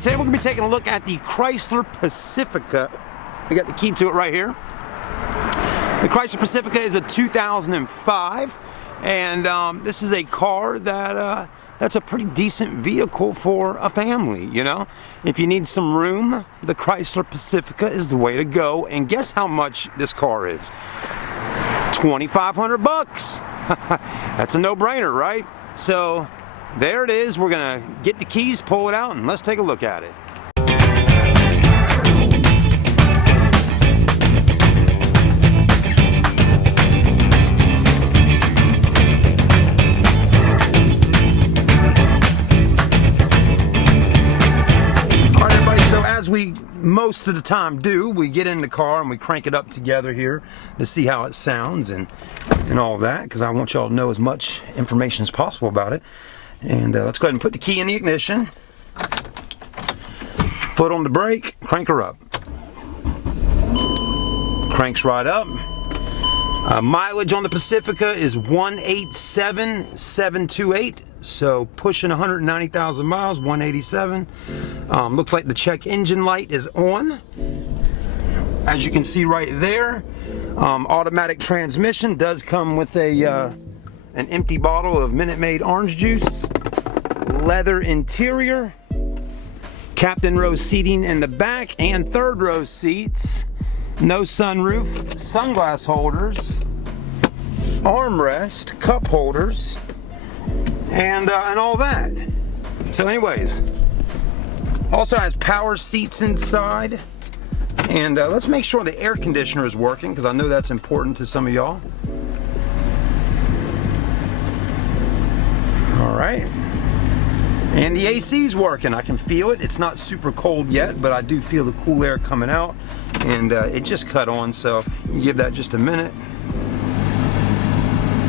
right, today we're going to be taking a look at the Chrysler Pacifica. We got the key to it right here. The Chrysler Pacifica is a 2005, and this is a car that that's a pretty decent vehicle for a family, you know. If you need some room, the Chrysler Pacifica is the way to go. And guess how much this car is? $2,500. That's a no-brainer, right? So there it is. We're gonna get the keys, pull it out, and let's take a look at it. As we most of the time do, we get in the car and we crank it up together here to see how it sounds and all that, because I want y'all to know as much information as possible about it. And let's go ahead and put the key in the ignition, foot on the brake, crank her up. Cranks right up. Mileage on the Pacifica is 187,728. So pushing 190,000 miles, 187. Looks like the check engine light is on, as you can see right there. Automatic transmission does come with a an empty bottle of Minute Maid orange juice. Leather interior. Captain row seating in the back and third row seats. No sunroof. Sunglass holders. Armrest. Cup holders. And all that. So anyways, also has power seats inside. And let's make sure the air conditioner is working, because I know that's important to some of y'all. All right. And the AC is working. I can feel it. It's not super cold yet, but I do feel the cool air coming out. And it just cut on, so you give that just a minute.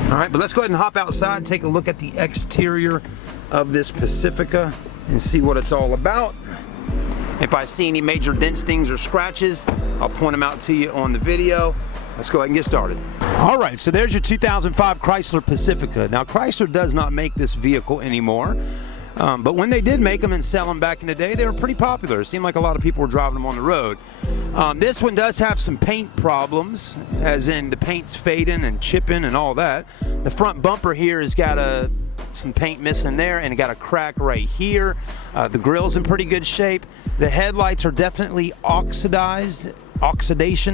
All right, but let's go ahead and hop outside and take a look at the exterior of this Pacifica and see what it's all about. If I see any major dents, dings, or scratches, I'll point them out to you on the video. Let's go ahead and get started. All right, so there's your 2005 Chrysler Pacifica. Now, Chrysler does not make this vehicle anymore, but when they did make them and sell them back in the day, they were pretty popular. It seemed like a lot of people were driving them on the road. This one does have some paint problems, as in the paint's fading and chipping and all that. The front bumper here has got some paint missing there, and it got a crack right here. The grill's in pretty good shape. The headlights are definitely oxidation.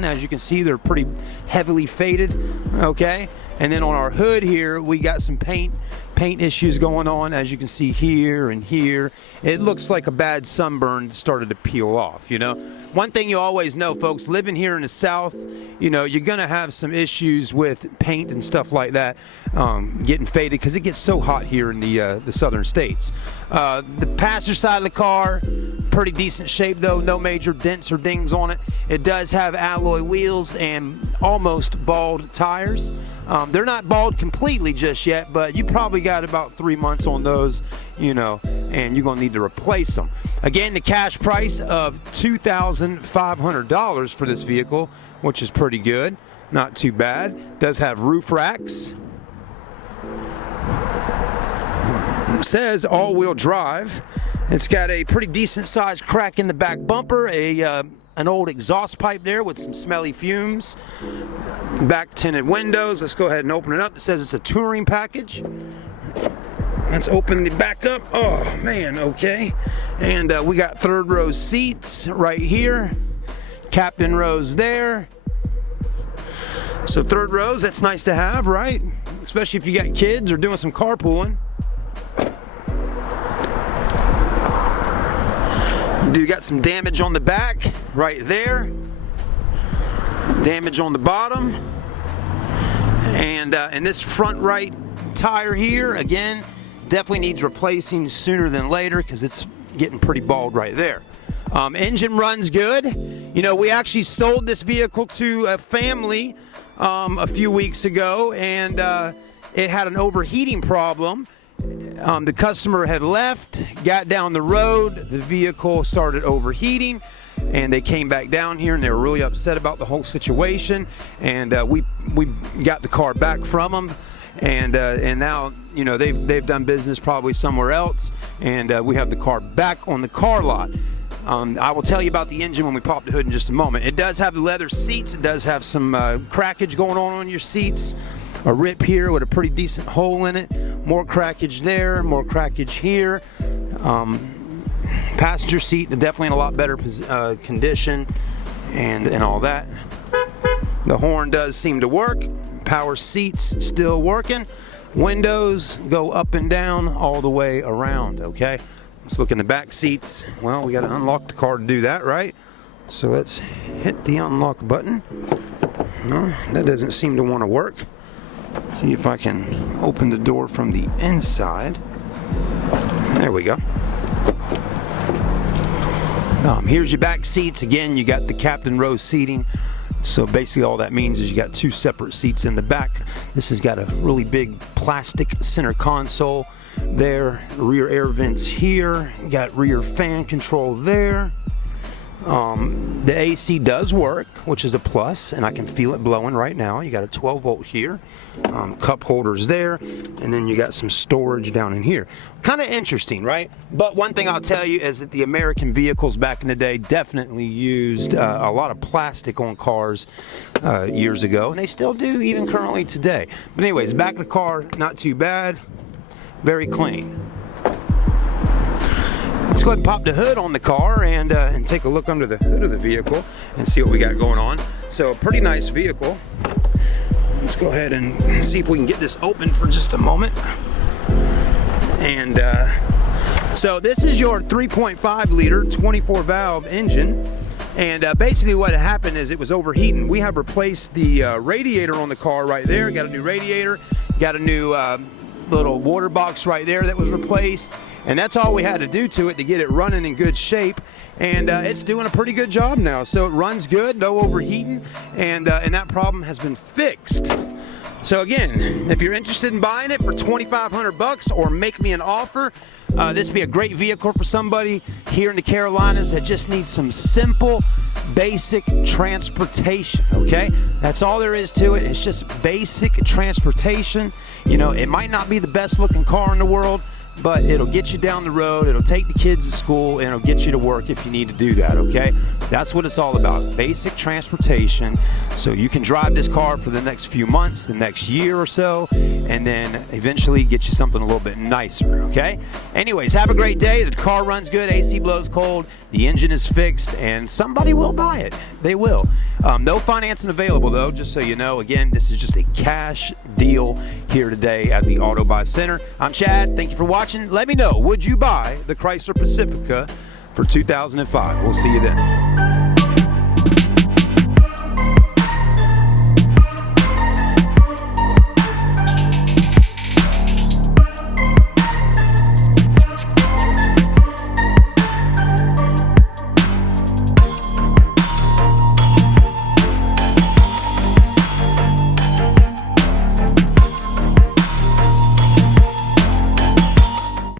As you can see, they're pretty heavily faded. Okay, and then on our hood here, we got some paint issues going on, as you can see here and here. It looks like a bad sunburn started to peel off, you know. One thing you always know, folks, living here in the South, you know, you're gonna have some issues with paint and stuff like that getting faded, because it gets so hot here in the southern states. The passenger side of the car, pretty decent shape though, no major dents or dings on it. It does have alloy wheels and almost bald tires. They're not bald completely just yet, but you probably got about 3 months on those, you know, and you're gonna need to replace them. Again, the cash price of $2,500 for this vehicle, which is pretty good, not too bad. Does have roof racks. It says all-wheel drive. It's got a pretty decent sized crack in the back bumper, an old exhaust pipe there with some smelly fumes. Back tinted windows. Let's go ahead and open it up. It says it's a touring package. Let's open the back up. Oh man, okay. And we got third row seats right here. Captain rows there. So third rows, that's nice to have, right? Especially if you got kids or doing some carpooling. You got some damage on the back right there. Damage on the bottom. And this front right tire here, again, definitely needs replacing sooner than later, because it's getting pretty bald right there. Engine runs good. You know, we actually sold this vehicle to a family a few weeks ago, and it had an overheating problem. The customer had left, got down the road, the vehicle started overheating, and they came back down here and they were really upset about the whole situation, and we got the car back from them. and now, you know, they've done business probably somewhere else, and we have the car back on the car lot. I will tell you about the engine when we pop the hood in just a moment. It does have the leather seats. It does have some crackage going on your seats. A rip here with a pretty decent hole in it. More crackage there, more crackage here. Passenger seat definitely in a lot better condition, and all that. The horn does seem to work. Power seats still working. Windows go up and down all the way around, okay? Let's look in the back seats. Well, we got to unlock the car to do that, right? So let's hit the unlock button. No, that doesn't seem to want to work. Let's see if I can open the door from the inside. There we go. Here's your back seats. Again, you got the captain row seating. So basically all that means is you got two separate seats in the back. This has got a really big plastic center console there. Rear air vents here. You got rear fan control there. The AC does work, which is a plus, and I can feel it blowing right now. You got a 12 volt here, cup holders there, and then you got some storage down in here. Kind of interesting, right? But one thing I'll tell you is that the American vehicles back in the day definitely used a lot of plastic on cars years ago, and they still do even currently today. But anyways, back of the car, not too bad, very clean. Let's go ahead and pop the hood on the car and take a look under the hood of the vehicle and see what we got going on. So a pretty nice vehicle. Let's go ahead and see if we can get this open for just a moment. And so this is your 3.5 liter 24 valve engine. And basically what happened is it was overheating. We have replaced the radiator on the car right there. Got a new radiator, got a new little water box right there that was replaced. And that's all we had to do to it to get it running in good shape. And it's doing a pretty good job now. So it runs good, no overheating, and that problem has been fixed. So again, if you're interested in buying it for $2,500 or make me an offer, this would be a great vehicle for somebody here in the Carolinas that just needs some simple, basic transportation, okay? That's all there is to it. It's just basic transportation. You know, it might not be the best looking car in the world, but it'll get you down the road, it'll take the kids to school, and it'll get you to work if you need to do that, okay? That's what it's all about, basic transportation, so you can drive this car for the next few months, the next year or so, and then eventually get you something a little bit nicer, okay? Anyways, have a great day. The car runs good, AC blows cold, the engine is fixed, and somebody will buy it. They will. No financing available, though, just so you know. Again, this is just a cash deal here today at the Auto Buy Center. I'm Chad. Thank you for watching. Let me know, would you buy the Chrysler Pacifica for $2,005? We'll see you then.